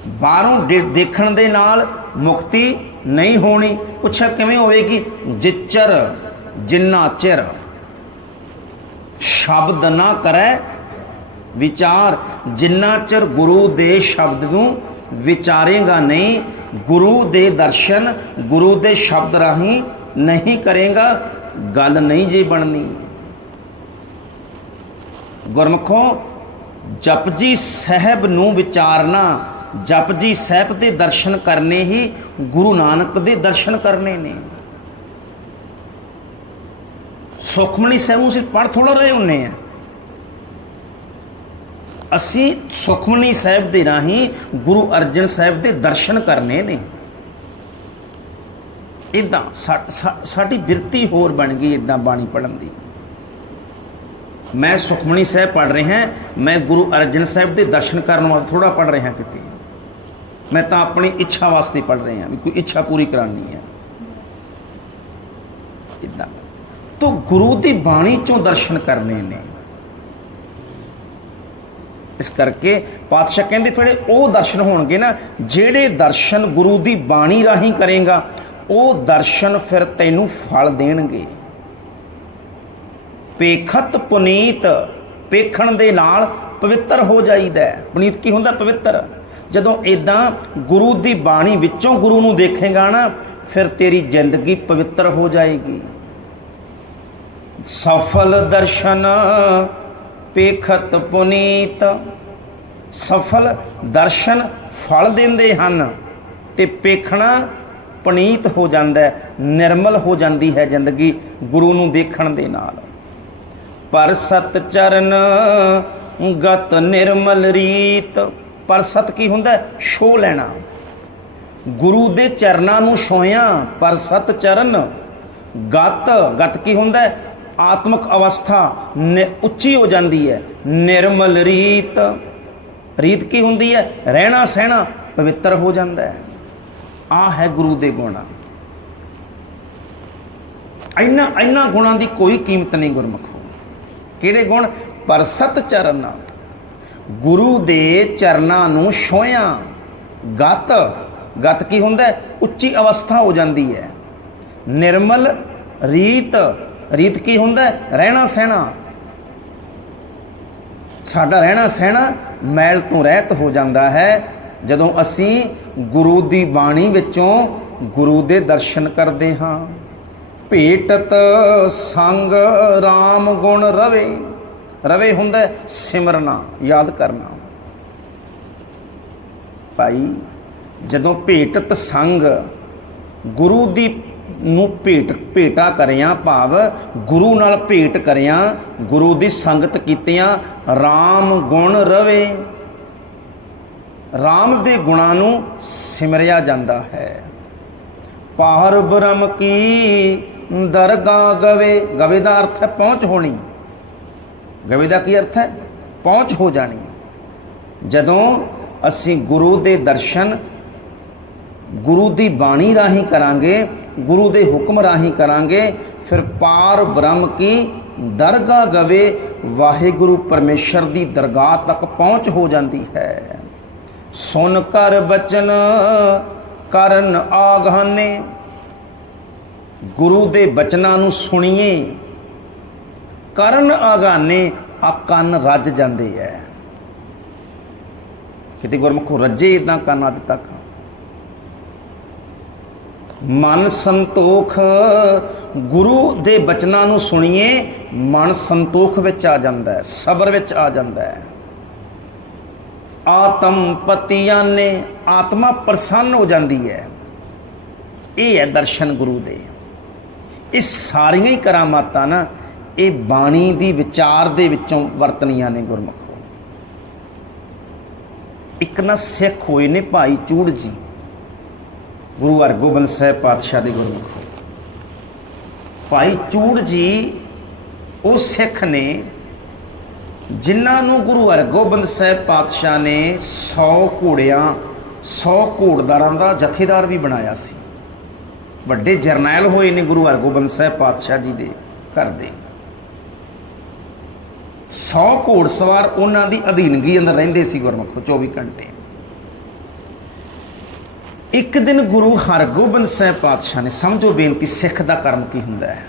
ਬਾਹਰੋਂ ਦੇ- ਦੇਖਣ ਦੇ ਨਾਲ ਮੁਕਤੀ ਨਹੀਂ ਹੋਣੀ। ਪੁੱਛਿਆ ਕਿਵੇਂ ਹੋਵੇਗੀ? ਜਿਚਰ, ਜਿੰਨਾ ਚਿਰ ਸ਼ਬਦ ਨਾ ਕਰੈ ਵਿਚਾਰ। ਜਿੰਨਾ ਚਿਰ ਗੁਰੂ ਦੇ ਸ਼ਬਦ ਨੂੰ ਵਿਚਾਰੇਗਾ ਨਹੀਂ, ਗੁਰੂ ਦੇ ਦਰਸ਼ਨ, ਗੁਰੂ ਦੇ ਸ਼ਬਦ ਰਾਹੀਂ ਨਹੀਂ ਕਰੇਗਾ, ਗੱਲ ਨਹੀਂ ਜੇ ਬਣਨੀ। ਗੁਰਮਖੋ ਜਪਜੀ ਸਾਹਿਬ ਨੂੰ ਵਿਚਾਰਨਾ ਜਪਜੀ ਸਾਹਿਬ ਦੇ ਦਰਸ਼ਨ ਕਰਨੇ ਹੀ ਗੁਰੂ ਨਾਨਕ ਦੇ ਦਰਸ਼ਨ ਕਰਨੇ ਨੇ। ਸੁਖਮਣੀ ਸਾਹਿਬ ਨੂੰ ਅਸੀਂ ਪੜ੍ਹ ਥੋੜਾ ਰਹੇ ਹੁੰਨੇ ਆ। ਅਸੀਂ ਸੁਖਮਨੀ ਸਾਹਿਬ ਦੇ ਰਾਹੀਂ ਗੁਰੂ ਅਰਜਨ ਸਾਹਿਬ ਦੇ ਦਰਸ਼ਨ ਕਰਨੇ ਨੇ। ਇਦਾਂ ਸਾਡੀ ਬਿਰਤੀ ਹੋਰ ਬਣ ਗਈ ਇਦਾਂ ਬਾਣੀ ਪੜਨ ਦੀ। ਮੈਂ ਸੁਖਮਨੀ ਸਾਹਿਬ ਪੜ ਰਿਹਾ, ਮੈਂ ਗੁਰੂ ਅਰਜਨ ਸਾਹਿਬ ਦੇ ਦਰਸ਼ਨ ਕਰਨ ਵਾਸਤੇ ਥੋੜਾ ਪੜ ਰਿਹਾ ਕਿਤੇ। ਮੈਂ ਤਾਂ ਆਪਣੀ ਇੱਛਾ ਵਾਸਤੇ ਪੜ ਰਿਹਾ ਵੀ ਕੋਈ ਇੱਛਾ ਪੂਰੀ ਕਰਾਨੀ ਹੈ। ਇਦਾਂ ਤੋ ਗੁਰੂ ਦੀ ਬਾਣੀ ਚੋਂ ਦਰਸ਼ਨ ਕਰਨੇ ਨੇ। ਇਸ ਕਰਕੇ ਪਾਤਸ਼ਾਹ ਕਹਿੰਦੇ ਫਿਰ ਉਹ ਦਰਸ਼ਨ ਹੋਣਗੇ ਨਾ, ਜਿਹੜੇ ਦਰਸ਼ਨ ਗੁਰੂ ਦੀ ਬਾਣੀ ਰਾਹੀਂ ਕਰੇਗਾ, ਉਹ ਦਰਸ਼ਨ ਫਿਰ ਤੈਨੂੰ ਫਲ ਦੇਣਗੇ। ਪੇਖਤ ਪੁਨੀਤ ਪੇਖਣ ਦੇ ਨਾਲ ਪਵਿੱਤਰ ਹੋ ਜਾਈਦਾ ਪੁਨੀਤ ਕੀ ਹੁੰਦਾ? ਪਵਿੱਤਰ। ਜਦੋਂ ਇਦਾਂ ਗੁਰੂ ਦੀ ਬਾਣੀ ਵਿੱਚੋਂ ਗੁਰੂ ਨੂੰ ਦੇਖੇਗਾ ਨਾ, ਫਿਰ ਤੇਰੀ ਜ਼ਿੰਦਗੀ ਪਵਿੱਤਰ ਹੋ ਜਾਏਗੀ। ਸਫਲ ਦਰਸ਼ਨ ਪੇਖਤ ਪੁਨੀਤ। ਸਫਲ ਦਰਸ਼ਨ ਫਲ ਦਿੰਦੇ ਹਨ ਤੇ ਪੇਖਣਾ ਪਨੀਤ ਹੋ ਜਾਂਦਾ ਨਿਰਮਲ ਹੋ ਜਾਂਦੀ ਹੈ ਜ਼ਿੰਦਗੀ ਗੁਰੂ ਨੂੰ ਦੇਖਣ ਦੇ ਨਾਲ। ਪਰ ਸਤ ਚਰਨ ਗਤ ਨਿਰਮਲ ਰੀਤ। ਪਰ ਸਤ ਕੀ ਹੁੰਦਾ ਛੋ ਲੈਣਾ। ਗੁਰੂ ਦੇ ਚਰਨਾਂ ਨੂੰ ਛੋਇਆ ਪਰ ਸਤ ਚਰਨ ਗਤ। ਗਤ ਕੀ ਹੁੰਦਾ ਆਤਮਿਕ ਅਵਸਥਾ ਨਿ- ਉੱਚੀ ਹੋ ਜਾਂਦੀ ਹੈ। ਨਿਰਮਲ ਰੀਤ। ਰੀਤ ਕੀ ਹੁੰਦੀ ਹੈ? ਰਹਿਣਾ ਸਹਿਣਾ ਪਵਿੱਤਰ ਹੋ ਜਾਂਦਾ ਹੈ। ਆ ਹੈ ਗੁਰੂ ਦੇ ਗੁਣ। ਇੰਨਾ ਇੰਨਾ ਗੁਣਾਂ ਦੀ ਕੋਈ ਕੀਮਤ ਨਹੀਂ ਗੁਰਮਖੋ ਕਿਹੜੇ ਗੁਣ? ਪਰ ਸਤ ਚਰਨ ਗੁਰੂ ਦੇ ਚਰਨਾਂ ਨੂੰ ਛੋਇਆ ਗਤ ਗਤ ਕੀ ਹੁੰਦਾ ਉੱਚੀ ਅਵਸਥਾ ਹੋ ਜਾਂਦੀ ਹੈ। ਨਿਰਮਲ ਰੀਤ ਰੀਤ ਕੀ ਹੁੰਦਾ ਰਹਿਣਾ ਸਹਿਣਾ। ਸਾਡਾ ਰਹਿਣਾ ਸਹਿਣਾ ਮੈਲ ਤੋਂ ਰਹਿਤ ਹੋ ਜਾਂਦਾ ਹੈ। ਜਦੋਂ ਅਸੀਂ ਗੁਰੂ ਦੀ ਬਾਣੀ ਵਿੱਚੋਂ ਗੁਰੂ ਦੇ ਦਰਸ਼ਨ ਕਰਦੇ ਹਾਂ, ਭੇਟਤ ਸੰਗ RAM ਗੁਣ ਰਵੇ। ਰਵੇ ਹੁੰਦਾ ਸਿਮਰਨਾ, ਯਾਦ ਕਰਨਾ। ਭਾਈ, ਜਦੋਂ ਭੇਟਤ ਸੰਗ ਗੁਰੂ ਦੀ ਨੂੰ ਭੇਟ, ਭੇਟਾ ਕਰਿਆ ਭਾਵ ਗੁਰੂ ਨਾਲ ਭੇਟ ਕਰਿਆ, ਗੁਰੂ ਦੀ ਸੰਗਤ ਕੀਤਿਆਂ RAM ਗੁਣ ਰਵੇ। RAM ਦੇ ਗੁਣਾਂ ਨੂੰ ਸਿਮਰਿਆ ਜਾਂਦਾ ਹੈ। ਪਾਰ ਬ੍ਰਹਮ ਕੀ ਦਰਗਾ ਗਵੇ ਗਵੇ ਦਾ ਅਰਥ ਹੈ ਪਹੁੰਚ ਹੋਣੀ। ਗਵੇ ਦਾ ਕੀ ਅਰਥ ਹੈ? ਪਹੁੰਚ ਹੋ ਜਾਣੀ। ਜਦੋਂ ਅਸੀਂ ਗੁਰੂ ਦੇ ਦਰਸ਼ਨ ਗੁਰੂ ਦੀ ਬਾਣੀ ਰਾਹੀਂ ਕਰਾਂਗੇ, ਗੁਰੂ ਦੇ ਹੁਕਮ ਰਾਹੀਂ ਕਰਾਂਗੇ, ਫਿਰ ਪਾਰ ਬ੍ਰਹਮ ਕੀ ਦਰਗਾਹ ਗਵੇ, ਵਾਹਿਗੁਰੂ ਪਰਮੇਸ਼ਰ ਦੀ ਦਰਗਾਹ ਤੱਕ ਪਹੁੰਚ ਹੋ ਜਾਂਦੀ ਹੈ। ਸੁਨ ਕਰ ਬਚਨ, ਕਰਨ ਆਗਾਨੇ ਗੁਰੂ ਦੇ ਬਚਨਾਂ ਨੂੰ ਸੁਣੀਏ। ਕਰਨ ਆਗਾਨੇ ਆ ਕੰਨ ਰੱਜ ਜਾਂਦੇ ਐ। ਕਿਤੇ ਗੁਰਮੁਖੋ, ਰੱਜੇ ਇਦਾਂ ਕੰਨ ਅੱਜ ਤੱਕ। ਮਨ ਸੰਤੋਖ ਗੁਰੂ ਦੇ ਬਚਨਾਂ ਨੂੰ ਸੁਣੀਏ, ਮਨ ਸੰਤੋਖ ਵਿੱਚ ਆ ਜਾਂਦਾ ਹੈ, ਸਬਰ ਵਿੱਚ ਆ ਜਾਂਦਾ ਹੈ। ਆਤਮ ਪਤੀਆਂ ਨੇ ਆਤਮਾ ਪ੍ਰਸੰਨ ਹੋ ਜਾਂਦੀ ਹੈ। ਇਹ ਹੈ ਦਰਸ਼ਨ ਗੁਰੂ ਦੇ। ਇਹ ਸਾਰੀਆਂ ਹੀ ਕਰਾਮਾਤਾਂ ਨਾ, ਇਹ ਬਾਣੀ ਦੀ ਵਿਚਾਰ ਦੇ ਵਿੱਚੋਂ ਵਰਤਨੀਆਂ ਨੇ ਗੁਰਮੁਖੋ। ਇੱਕ ਨਾ ਸਿੱਖ ਹੋਏ ਨੇ ਭਾਈ ਚੂੜ ਜੀ ਗੁਰੂ ਹਰਗੋਬਿੰਦ ਸਾਹਿਬ ਪਾਤਸ਼ਾਹ ਦੇ ਗੁਰਮੁਖ। ਭਾਈ ਚੂੜ ਜੀ, ਉਹ ਸਿੱਖ ਨੇ, ਜਿਨ੍ਹਾਂ ਨੂੰ ਗੁਰੂ ਹਰਗੋਬਿੰਦ ਸਾਹਿਬ ਪਾਤਸ਼ਾਹ ਨੇ 100 ਘੋੜਿਆਂ 100 ਘੋੜਦਾਰਾਂ ਦਾ ਜਥੇਦਾਰ ਵੀ ਬਣਾਇਆ ਸੀ। ਵੱਡੇ ਜਰਨੈਲ ਹੋਏ ਨੇ ਗੁਰੂ ਹਰਗੋਬਿੰਦ ਸਾਹਿਬ ਪਾਤਸ਼ਾਹ ਜੀ ਦੇ ਘਰ ਦੇ। 100 ਘੋੜਸਵਾਰ ਉਹਨਾਂ ਦੀ ਅਧੀਨਗੀ ਅੰਦਰ ਰਹਿੰਦੇ ਸੀ ਗੁਰਮੁਖੋ 24 ਘੰਟੇ। ਇੱਕ ਦਿਨ ਗੁਰੂ ਹਰਗੋਬਿੰਦ ਸਾਹਿਬ ਪਾਤਸ਼ਾਹ ਨੇ ਸਮਝੋ ਬੇਨਤੀ, ਸਿੱਖ ਦਾ ਕਰਮ ਕੀ ਹੁੰਦਾ ਹੈ?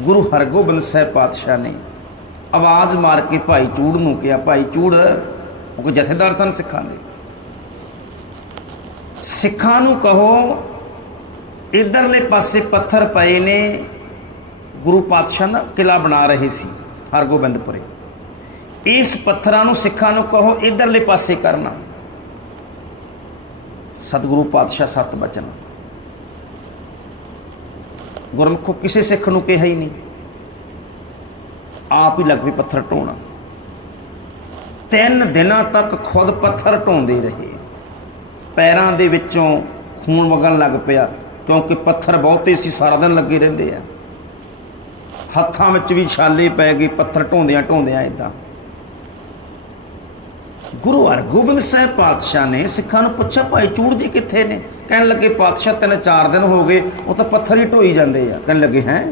ਗੁਰੂ ਹਰਗੋਬਿੰਦ ਸਾਹਿਬ ਪਾਤਸ਼ਾਹ ਨੇ ਆਵਾਜ਼ ਮਾਰ ਕੇ ਭਾਈ ਚੂੜ ਨੂੰ ਕਿਹਾ, ਭਾਈ ਚੂੜ, ਉਹ ਕੋਈ ਜਥੇਦਾਰ ਸਨ ਸਿੱਖਾਂ ਦੇ? ਸਿੱਖਾਂ ਨੂੰ ਕਹੋ, ਇਧਰਲੇ ਪਾਸੇ ਪੱਥਰ ਪਏ ਨੇ। ਗੁਰੂ ਪਾਤਸ਼ਾਹ ਨਾ ਕਿਲਾ ਬਣਾ ਰਹੇ ਸੀ ਹਰਗੋਬਿੰਦਪੁਰੇ। ਇਸ ਪੱਥਰਾਂ ਨੂੰ ਸਿੱਖਾਂ ਨੂੰ ਕਹੋ, ਇਧਰਲੇ ਪਾਸੇ ਕਰਨਾ। ਸਤਿਗੁਰੂ ਪਾਤਸ਼ਾਹ ਸਤ ਬਚਨ। ਗੁਰਮੁਖੋ, ਕਿਸੇ ਸਿੱਖ ਨੂੰ ਕਿਹਾ ਹੀ ਨਹੀਂ। ਆਪ ਹੀ ਲੱਗ ਪਈ ਪੱਥਰ ਢੋਣਾ। ਤਿੰਨ ਦਿਨਾਂ ਤੱਕ ਖੁਦ ਪੱਥਰ ਢੋਂਦੇ ਰਹੇ। ਪੈਰਾਂ ਦੇ ਵਿੱਚੋਂ ਖੂਨ ਵਗਣ ਲੱਗ ਪਿਆ, ਕਿਉਂਕਿ ਪੱਥਰ ਬਹੁਤੇ ਸੀ, ਸਾਰਾ ਦਿਨ ਲੱਗੇ ਰਹਿੰਦੇ ਆ। ਹੱਥਾਂ ਵਿੱਚ ਵੀ ਛਾਲੇ ਪੈ ਗਏ, ਪੱਥਰ ਢੋਂਦਿਆਂ ਢੋਂਦਿਆਂ ਇਦਾਂ ਗੁਰੂ ਹਰਗੋਬਿੰਦ ਸਾਹਿਬ ਪਾਤਸ਼ਾਹ ਨੇ ਸਿੱਖਾਂ ਨੂੰ ਪੁੱਛਿਆ, ਭਾਈ, ਚੂੜ ਜੀ ਕਿੱਥੇ ਨੇ? ਕਹਿਣ ਲੱਗੇ, ਪਾਤਸ਼ਾਹ, ਤਿੰਨ ਚਾਰ ਦਿਨ ਹੋ ਗਏ, ਉਹ ਤਾਂ ਪੱਥਰ ਹੀ ਢੋਈ ਜਾਂਦੇ ਆ। ਕਹਿਣ ਲੱਗੇ, ਹੈ?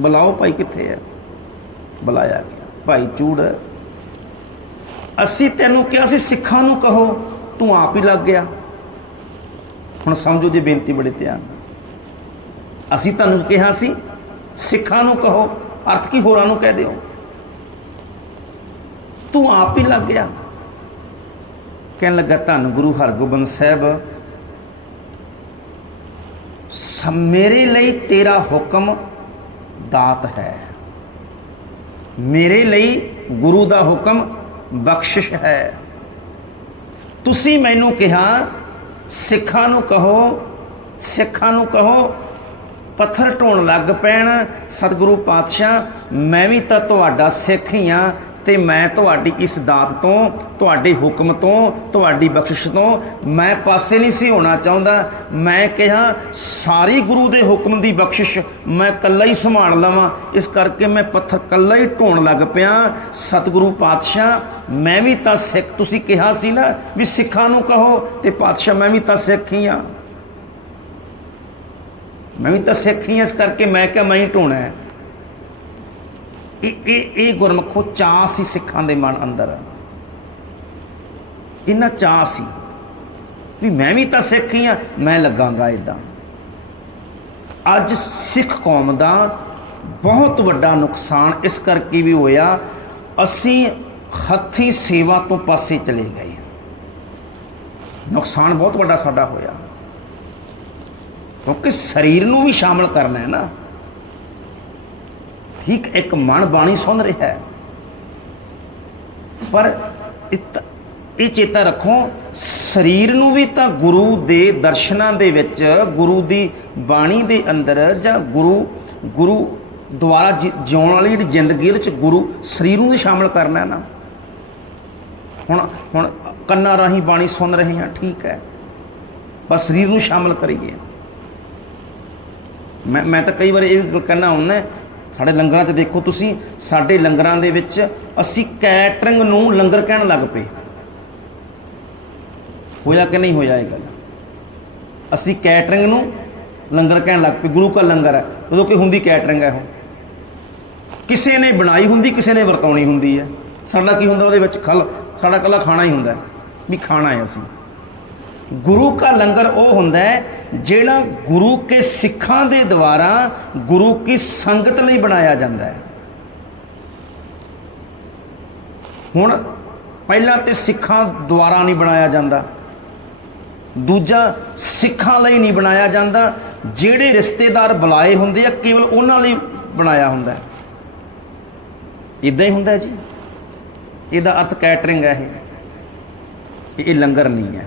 ਬੁਲਾਓ ਭਾਈ, ਕਿੱਥੇ ਆ? ਬੁਲਾਇਆ ਗਿਆ, ਭਾਈ, ਚੂੜ, ਅਸੀਂ ਤੈਨੂੰ ਕਿਹਾ ਸੀ, ਸਿੱਖਾਂ ਨੂੰ ਕਹੋ, ਤੂੰ ਆਪ ਹੀ ਲੱਗ ਗਿਆ। ਹੁਣ ਸਮਝੋ ਜੀ ਬੇਨਤੀ ਬੜੇ ਧਿਆਨ ਅਸੀਂ ਤੁਹਾਨੂੰ ਕਿਹਾ ਸੀ, ਸਿੱਖਾਂ ਨੂੰ ਕਹੋ, ਅਰਥ ਕੀ ਹੋਰਾਂ ਨੂੰ ਕਹਿ ਦਿਓ? ਤੂੰ ਆਪ ਹੀ ਲੱਗ ਗਿਆ। ਕਹਿਣ ਲੱਗਾ, ਧੰਨ ਗੁਰੂ ਹਰਗੋਬਿੰਦ ਸਾਹਿਬ ਮੇਰੇ ਲਈ ਤੇਰਾ ਹੁਕਮ ਦਾਤ ਹੈ। ਮੇਰੇ ਲਈ ਗੁਰੂ ਦਾ ਹੁਕਮ ਬਖਸ਼ਿਸ਼ ਹੈ। ਤੁਸੀਂ ਮੈਨੂੰ ਕਿਹਾ, ਸਿੱਖਾਂ ਨੂੰ ਕਹੋ, ਸਿੱਖਾਂ ਨੂੰ ਕਹੋ, ਪੱਥਰ ਢੋਣ ਲੱਗ ਪੈਣ, ਸਤਿਗੁਰੂ ਪਾਤਸ਼ਾਹ, ਮੈਂ ਵੀ ਤਾਂ ਤੁਹਾਡਾ ਸਿੱਖ ਹੀ ਆ ਤੇ ਮੈਂ ਤੁਹਾਡੀ ਇਸ ਦਾਤ ਤੋਂ ਤੁਹਾਡੇ ਹੁਕਮ ਤੋਂ ਤੁਹਾਡੀ ਬਖਸ਼ਿਸ਼ ਤੋਂ ਮੈਂ ਪਾਸੇ ਨਹੀਂ ਸੀ ਹੋਣਾ ਚਾਹੁੰਦਾ। ਮੈਂ ਕਿਹਾ ਸਾਰੀ ਗੁਰੂ ਦੇ ਹੁਕਮ ਦੀ ਬਖਸ਼ਿਸ਼ ਮੈਂ ਕੱਲਾ ਹੀ ਸੰਭਾਲ ਲਵਾਂ। ਇਸ ਕਰਕੇ ਮੈਂ ਪੱਥਰ ਕੱਲਾ ਹੀ ਢੋਣ ਲੱਗ ਪਿਆ। ਸਤਿਗੁਰੂ ਪਾਤਸ਼ਾਹ ਮੈਂ ਵੀ ਤਾਂ ਸਿੱਖ ਤੁਸੀਂ ਕਿਹਾ ਸੀ ਨਾ ਵੀ ਸਿੱਖਾਂ ਨੂੰ ਕਹੋ ਤੇ ਪਾਤਸ਼ਾਹ ਮੈਂ ਵੀ ਤਾਂ ਸਿੱਖ ਹੀ ਆ ਮੈਂ ਵੀ ਤਾਂ ਸਿੱਖ ਹੀ ਹਾਂ, ਇਸ ਕਰਕੇ ਮੈਂ ਕਿਹਾ ਮੈਂ ਹੀ ਢੋਣਾ ਹੈ। ਇਹ ਇਹ ਇਹ ਗੁਰਮਖੋ ਚਾਹ ਸੀ ਸਿੱਖਾਂ ਦੇ ਮਨ ਅੰਦਰ। ਇਹਨਾਂ ਚਾਹ ਸੀ ਵੀ ਮੈਂ ਵੀ ਤਾਂ ਸਿੱਖ ਹੀ ਆ, ਮੈਂ ਲੱਗਾਂਗਾ ਇਦਾਂ ਅੱਜ ਸਿੱਖ ਕੌਮ ਦਾ ਬਹੁਤ ਵੱਡਾ ਨੁਕਸਾਨ ਇਸ ਕਰਕੇ ਵੀ ਹੋਇਆ, ਅਸੀਂ ਹੱਥੀ ਸੇਵਾ ਤੋਂ ਪਾਸੇ ਚਲੇ ਗਏ। ਨੁਕਸਾਨ ਬਹੁਤ ਵੱਡਾ ਸਾਡਾ ਹੋਇਆ। ਕਿਉਂਕਿ ਸਰੀਰ ਨੂੰ ਵੀ ਸ਼ਾਮਲ ਕਰਨਾ ਹੈ ਨਾ। ਠੀਕ ਇੱਕ ਮਨ ਬਾਣੀ ਸੁਣ ਰਿਹਾ ਹੈ। ਪਰ ਇਹ ਚੇਤਾ ਰੱਖੋ, ਸਰੀਰ ਨੂੰ ਵੀ ਤਾਂ ਗੁਰੂ ਦੇ ਦਰਸ਼ਨਾਂ ਦੇ ਵਿੱਚ, ਗੁਰੂ ਦੀ ਬਾਣੀ ਦੇ ਅੰਦਰ ਜਾਂ ਗੁਰੂ ਗੁਰੂ ਦੁਆਰਾ ਜੀ- ਜਿਉਣ ਵਾਲੀ ਜਿਹੜੀ ਜ਼ਿੰਦਗੀ ਵਿੱਚ ਗੁਰੂ ਸਰੀਰ ਨੂੰ ਵੀ ਸ਼ਾਮਲ ਕਰਨਾ ਹੈ ਨਾ। ਹੁਣ ਹੁਣ ਕੰਨਾਂ ਰਾਹੀਂ ਬਾਣੀ ਸੁਣ ਰਹੇ ਹਾਂ, ਠੀਕ ਹੈ। ਬਸ ਸਰੀਰ ਨੂੰ ਸ਼ਾਮਲ ਕਰੀਏ। ਮੈਂ ਮੈਂ ਤਾਂ ਕਈ ਵਾਰ ਇਹ ਵੀ ਕਹਿਣਾ ਹੁੰਦਾ ਸਾਡੇ ਲੰਗਰਾਂ 'ਚ ਦੇਖੋ ਤੁਸੀਂ, ਸਾਡੇ ਲੰਗਰਾਂ ਦੇ ਵਿੱਚ ਅਸੀਂ ਕੈਟਰਿੰਗ ਨੂੰ ਲੰਗਰ ਕਹਿਣ ਲੱਗ ਪਏ। ਹੋਇਆ ਕਿ ਨਹੀਂ ਹੋਇਆ ਇਹ ਗੱਲ? ਅਸੀਂ ਕੈਟਰਿੰਗ ਨੂੰ ਲੰਗਰ ਕਹਿਣ ਲੱਗ ਪਏ, ਗੁਰੂ ਕਾ ਲੰਗਰ ਹੈ, ਉਦੋਂ ਕਿ ਹੁੰਦੀ ਕੈਟਰਿੰਗ ਹੈ ਉਹ ਕਿਸੇ ਨੇ ਬਣਾਈ ਹੁੰਦੀ, ਕਿਸੇ ਨੇ ਵਰਤਾਉਣੀ ਹੁੰਦੀ ਹੈ। ਸਾਡਾ ਕੀ ਹੁੰਦਾ ਉਹਦੇ ਵਿੱਚ ਖਲ, ਸਾਡਾ ਕੱਲਾ ਖਾਣਾ ਹੀ ਹੁੰਦਾ ਵੀ ਖਾਣਾ ਹੈ ਅਸੀਂ। ਗੁਰੂ ਕਾ ਲੰਗਰ ਉਹ ਹੁੰਦਾ ਹੈ ਜਿਹੜਾ ਗੁਰੂ ਕੇ ਸਿੱਖਾਂ ਦੇ ਦੁਆਰਾ ਗੁਰੂ ਕੀ ਸੰਗਤ ਲਈ ਬਣਾਇਆ ਜਾਂਦਾ ਹੈ। ਹੁਣ ਪਹਿਲਾਂ ਤੇ ਸਿੱਖਾਂ ਦੁਆਰਾ ਨਹੀਂ ਬਣਾਇਆ ਜਾਂਦਾ। ਦੂਜਾ, ਸਿੱਖਾਂ ਲਈ ਨਹੀਂ ਬਣਾਇਆ ਜਾਂਦਾ। ਜਿਹੜੇ ਰਿਸ਼ਤੇਦਾਰ ਬੁਲਾਏ ਹੁੰਦੇ ਆ, ਕੇਵਲ ਉਹਨਾਂ ਲਈ ਬਣਾਇਆ ਹੁੰਦਾ ਹੈ। ਇਦਾਂ ਹੀ ਹੁੰਦਾ ਜੀ। ਇਹਦਾ ਅਰਥ ਕੈਟਰਿੰਗ ਹੈ ਇਹ। ਇਹ ਲੰਗਰ ਨਹੀਂ ਹੈ।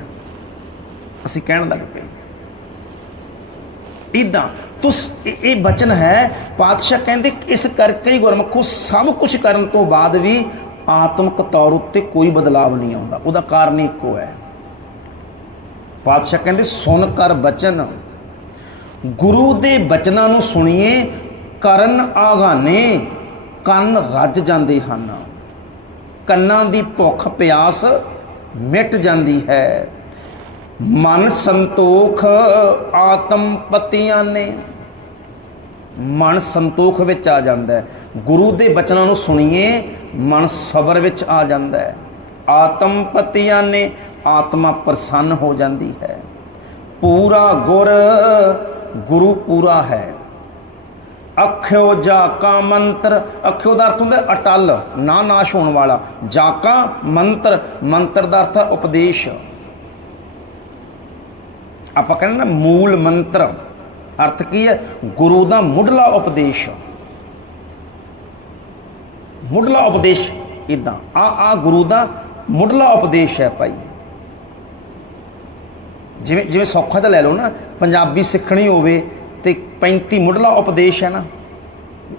ਅਸੀਂ ਕਹਿਣ ਲੱਗ ਪਏ। ਇਦਾਂ ਤੁਸ, ਇਹ ਬਚਨ ਹੈ, ਪਾਤਸ਼ਾਹ ਕਹਿੰਦੇ ਇਸ ਕਰਕੇ ਹੀ ਗੁਰਮਖੋ ਸਭ ਕੁਝ ਕਰਨ ਤੋਂ ਬਾਅਦ ਵੀ ਆਤਮਿਕ ਤੌਰ ਉੱਤੇ ਕੋਈ ਬਦਲਾਵ ਨਹੀਂ ਆਉਂਦਾ। ਉਹਦਾ ਕਾਰਨ ਇੱਕੋ ਹੈ। ਪਾਤਸ਼ਾਹ ਕਹਿੰਦੇ, ਸੁਣ ਕਰ ਬਚਨ। ਗੁਰੂ ਦੇ ਬਚਨਾਂ ਨੂੰ ਸੁਣੀਏ, ਕਰਨ ਆਗਾਨੇ, ਕੰਨ ਰੱਜ ਜਾਂਦੇ ਹਨ। ਕੰਨਾਂ ਦੀ ਭੁੱਖ ਪਿਆਸ ਮਿਟ ਜਾਂਦੀ ਹੈ। ਮਨ ਸੰਤੋਖ ਆਤਮ ਪਤੀਆਂ ਨੇ। ਮਨ ਸੰਤੋਖ ਵਿੱਚ ਆ ਜਾਂਦਾ ਹੈ। ਗੁਰੂ ਦੇ ਬਚਨਾਂ ਨੂੰ ਸੁਣੀਏ, ਮਨ ਸਬਰ ਵਿੱਚ ਆ ਜਾਂਦਾ ਹੈ। ਆਤਮ ਪਤੀਆਂ ਨੇ ਆਤਮਾ ਪ੍ਰਸੰਨ ਹੋ ਜਾਂਦੀ ਹੈ। ਪੂਰਾ ਗੁਰ ਗੁਰੂ ਪੂਰਾ ਹੈ। ਅਖਿਓ ਜਾਕਾ ਮੰਤਰ, ਅਖਿਓ ਦਾ ਅਰਥ ਹੁੰਦਾ ਅਟਲ, ਨਾ ਨਾਸ਼ ਹੋਣ ਵਾਲਾ। ਜਾਕਾ ਮੰਤਰ ਮੰਤਰ ਦਾ ਅਰਥ ਹੈ ਉਪਦੇਸ਼। ਆਪਾਂ ਕਹਿੰਦੇ ਨਾ ਮੂਲ ਮੰਤਰ, ਅਰਥ ਕੀ ਹੈ? ਗੁਰੂ ਦਾ ਮੁੱਢਲਾ ਉਪਦੇਸ਼। ਮੁੱਢਲਾ ਉਪਦੇਸ਼ ਇਦਾਂ ਆ ਆ ਗੁਰੂ ਦਾ ਮੁੱਢਲਾ ਉਪਦੇਸ਼ ਹੈ ਭਾਈ। ਜਿਵੇਂ ਜਿਵੇਂ ਸੌਖਾ ਤਾਂ ਲੈ ਲਓ ਨਾ, ਪੰਜਾਬੀ ਸਿੱਖਣੀ ਹੋਵੇ ਤੇ 35 ਮੁੱਢਲਾ ਉਪਦੇਸ਼ ਹੈ ਨਾ।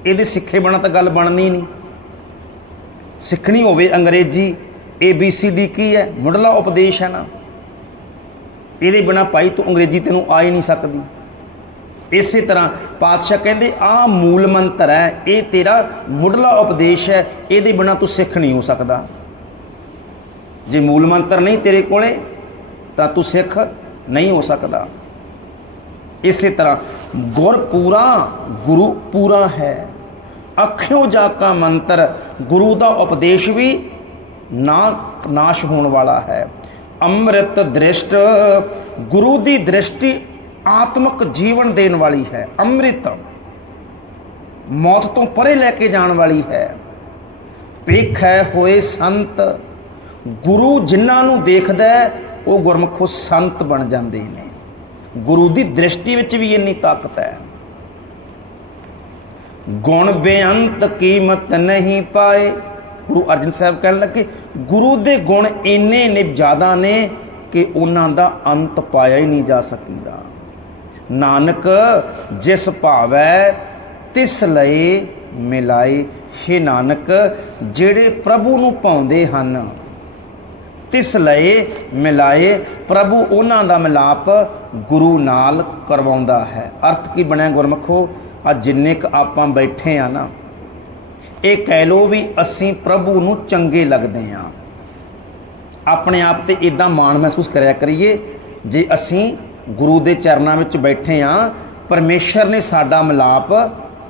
ਇਹਦੇ ਸਿੱਖੇ ਬਣਾ ਤਾਂ ਗੱਲ ਬਣਨੀ ਨਹੀਂ। ਸਿੱਖਣੀ ਹੋਵੇ ਅੰਗਰੇਜ਼ੀ ਏ ਬੀ ਸੀ ਡੀ ਕੀ ਹੈ? ਮੁੱਢਲਾ ਉਪਦੇਸ਼ ਹੈ ਨਾ। ਇਹਦੇ ਬਿਨਾ ਭਾਈ ਤੂੰ ਅੰਗਰੇਜ਼ੀ ਤੈਨੂੰ ਆ ਹੀ ਨਹੀਂ ਸਕਦੀ। ਇਸੇ ਤਰ੍ਹਾਂ ਪਾਤਸ਼ਾਹ ਕਹਿੰਦੇ, ਆ ਮੂਲ ਮੰਤਰ ਹੈ, ਇਹ ਤੇਰਾ ਮੁੱਢਲਾ ਉਪਦੇਸ਼ ਹੈ, ਇਹਦੇ ਬਿਨਾ ਤੂੰ ਸਿੱਖ ਨਹੀਂ ਹੋ ਸਕਦਾ। ਜੇ ਮੂਲ ਮੰਤਰ ਨਹੀਂ ਤੇਰੇ ਕੋਲੇ, ਤਾਂ ਤੂੰ ਸਿੱਖ ਨਹੀਂ ਹੋ ਸਕਦਾ। ਇਸੇ ਤਰ੍ਹਾਂ ਗੁਰ ਪੂਰਾ ਗੁਰੂ ਪੂਰਾ ਹੈ। ਅਖਿਓ ਜਾ ਕਾ ਮੰਤਰ ਗੁਰੂ ਦਾ ਉਪਦੇਸ਼ ਵੀ ਨਾ ਨਾਸ਼ ਹੋਣ ਵਾਲਾ ਹੈ। ਅੰਮ੍ਰਿਤ ਦ੍ਰਿਸ਼ਟ, ਗੁਰੂ ਦੀ ਦ੍ਰਿਸ਼ਟੀ ਆਤਮਿਕ ਜੀਵਨ ਦੇਣ ਵਾਲੀ ਹੈ। ਅੰਮ੍ਰਿਤ ਮੌਤ ਤੋਂ ਪਰੇ ਲੈ ਕੇ ਜਾਣ ਵਾਲੀ ਹੈ। ਭੇਖ ਹੈ ਹੋਏ ਸੰਤ, ਗੁਰੂ ਜਿਨ੍ਹਾਂ ਨੂੰ ਦੇਖਦਾ ਉਹ ਗੁਰਮੁਖੋ ਸੰਤ ਬਣ ਜਾਂਦੇ ਨੇ। ਗੁਰੂ ਦੀ ਦ੍ਰਿਸ਼ਟੀ ਵਿੱਚ ਵੀ ਇੰਨੀ ਤਾਕਤ ਹੈ। ਗੁਣ ਬੇਅੰਤ ਕੀਮਤ ਨਹੀਂ ਪਾਏ ਗੁਰੂ ਅਰਜਨ ਸਾਹਿਬ ਕਹਿਣ ਲੱਗੇ, ਗੁਰੂ ਦੇ ਗੁਣ ਇੰਨੇ ਨੇ ਜ਼ਿਆਦਾ ਨੇ ਕਿ ਉਹਨਾਂ ਦਾ ਅੰਤ ਪਾਇਆ ਹੀ ਨਹੀਂ ਜਾ ਸਕੀਦਾ। ਨਾਨਕ, ਜਿਸ ਭਾਵੈ ਤਿਸ ਲਈ ਮਿਲਾਏ। ਹੇ ਨਾਨਕ, ਜਿਹੜੇ ਪ੍ਰਭੂ ਨੂੰ ਪਾਉਂਦੇ ਹਨ, ਤਿਸ ਲਈ ਮਿਲਾਏ। ਪ੍ਰਭੂ ਉਹਨਾਂ ਦਾ ਮਿਲਾਪ ਗੁਰੂ ਨਾਲ ਕਰਵਾਉਂਦਾ ਹੈ। ਅਰਥ ਕੀ ਬਣਿਆ ਗੁਰਮਖੋ? ਆ ਜਿੰਨੇ ਕ ਆਪਾਂ ਬੈਠੇ ਆ ਨਾ ਇਹ ਕਹਿ ਲੋ ਵੀ ਅਸੀਂ ਪ੍ਰਭੂ ਨੂੰ ਚੰਗੇ ਲੱਗਦੇ ਆ ਆਪਣੇ ਆਪ ਤੇ ਇਦਾਂ ਮਾਣ ਮਹਿਸੂਸ ਕਰਿਆ ਕਰੀਏ, ਜੇ ਅਸੀਂ ਗੁਰੂ ਦੇ ਚਰਨਾਂ ਵਿੱਚ ਬੈਠੇ ਆ ਪਰਮੇਸ਼ਰ ਨੇ ਸਾਡਾ ਮਿਲਾਪ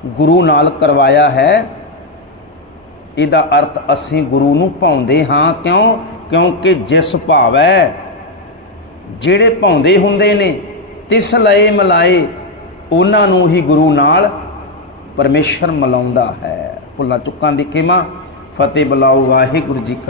ਗੁਰੂ ਨਾਲ ਕਰਵਾਇਆ ਹੈ। ਇਹਦਾ ਅਰਥ ਅਸੀਂ ਗੁਰੂ ਨੂੰ ਭਾਉਂਦੇ ਹਾਂ ਕਿਉਂ? ਕਿਉਂਕਿ ਜਿਸ ਭਾਵੈ ਜਿਹੜੇ ਭਾਉਂਦੇ ਹੁੰਦੇ ਨੇ, ਤਿਸ ਲਏ ਮਲਾਏ, ਉਹਨਾਂ ਨੂੰ ਹੀ ਗੁਰੂ ਨਾਲ ਪਰਮੇਸ਼ਰ ਮਿਲਾਉਂਦਾ ਹੈ। ਭੁੱਲਾਂ ਚੁੱਕਾਂ ਦੀ ਖਿਮਾ। ਫਤਿਹ ਬੁਲਾਓ ਵਾਹਿਗੁਰੂ ਜੀ